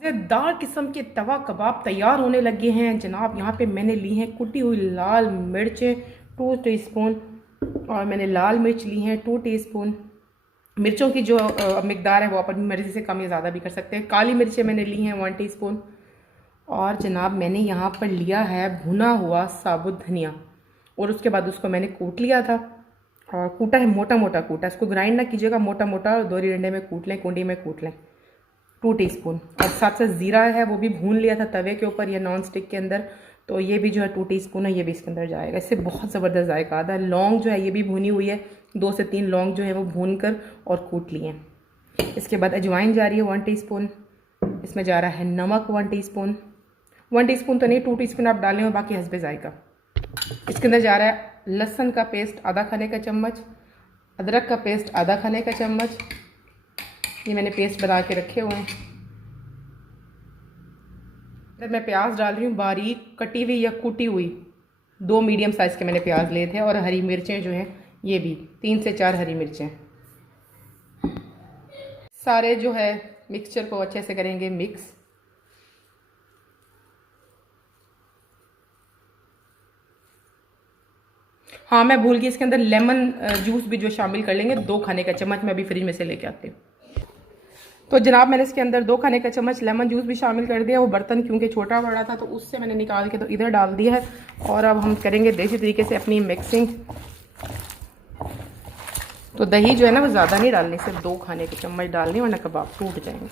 मज़ेदार किस्म के तवा कबाब तैयार होने लगे हैं जनाब। यहाँ पे मैंने ली हैं कुटी हुई लाल मिर्चें 2 टीस्पून, और मैंने लाल मिर्च ली हैं 2 टीस्पून। मिर्चों की जो मिकदार है वो अपनी मर्ज़ी से कम या ज़्यादा भी कर सकते हैं। काली मिर्चें मैंने ली हैं 1 टीस्पून। और जनाब मैंने यहाँ पर लिया है भुना हुआ साबुत धनिया, और उसके बाद उसको मैंने कूट लिया था। और कूटा है, मोटा मोटा कूटा, इसको ग्राइंड ना कीजिएगा, मोटा मोटा दोहरी डंडे में कूट लें, कुंडी में कूट लें। 2 टीस्पून। और साथ साथ ज़ीरा है वो भी भून लिया था तवे के ऊपर या नॉन स्टिक के अंदर, तो ये भी जो है 2 टीस्पून है, ये भी इसके अंदर जाएगा। इससे बहुत ज़बरदस्त जायका आता है। लौंग जो है ये भी भुनी हुई है, 2 से 3 लौंग जो है वो भून कर और कूट लिए हैं। इसके बाद अजवाइन जा रही है 1 टीस्पून। इसमें जा रहा है नमक 1 टीस्पून। 1 टीस्पून तो नहीं, 2 टीस्पून आप डालें और बाकी हस्बे जायका। इसके अंदर जा रहा है लहसुन का पेस्ट आधा खाने का चम्मच, अदरक का पेस्ट आधा खाने का चम्मच, ये मैंने पेस्ट बना के रखे हुए हैं। फिर मैं प्याज डाल रही हूँ बारीक कटी हुई या कुटी हुई, 2 मीडियम साइज़ के मैंने प्याज लिए थे। और हरी मिर्चें जो हैं ये भी 3 से 4 हरी मिर्चें। सारे जो है मिक्सचर को अच्छे से करेंगे मिक्स। हाँ मैं भूल गई, इसके अंदर लेमन जूस भी जो शामिल कर लेंगे, 2 खाने का चम्मच। मैं अभी फ्रिज में से लेके आती हूँ। तो जनाब मैंने इसके अंदर 2 खाने का चम्मच लेमन जूस भी शामिल कर दिया। वो बर्तन क्योंकि छोटा बड़ा था तो उससे मैंने निकाल के तो इधर डाल दिया है। और अब हम करेंगे देसी तरीके से अपनी मिक्सिंग। तो दही जो है ना वो ज़्यादा नहीं डालनी, सिर्फ 2 खाने के चम्मच डालनी, वरना कबाब टूट जाएंगे।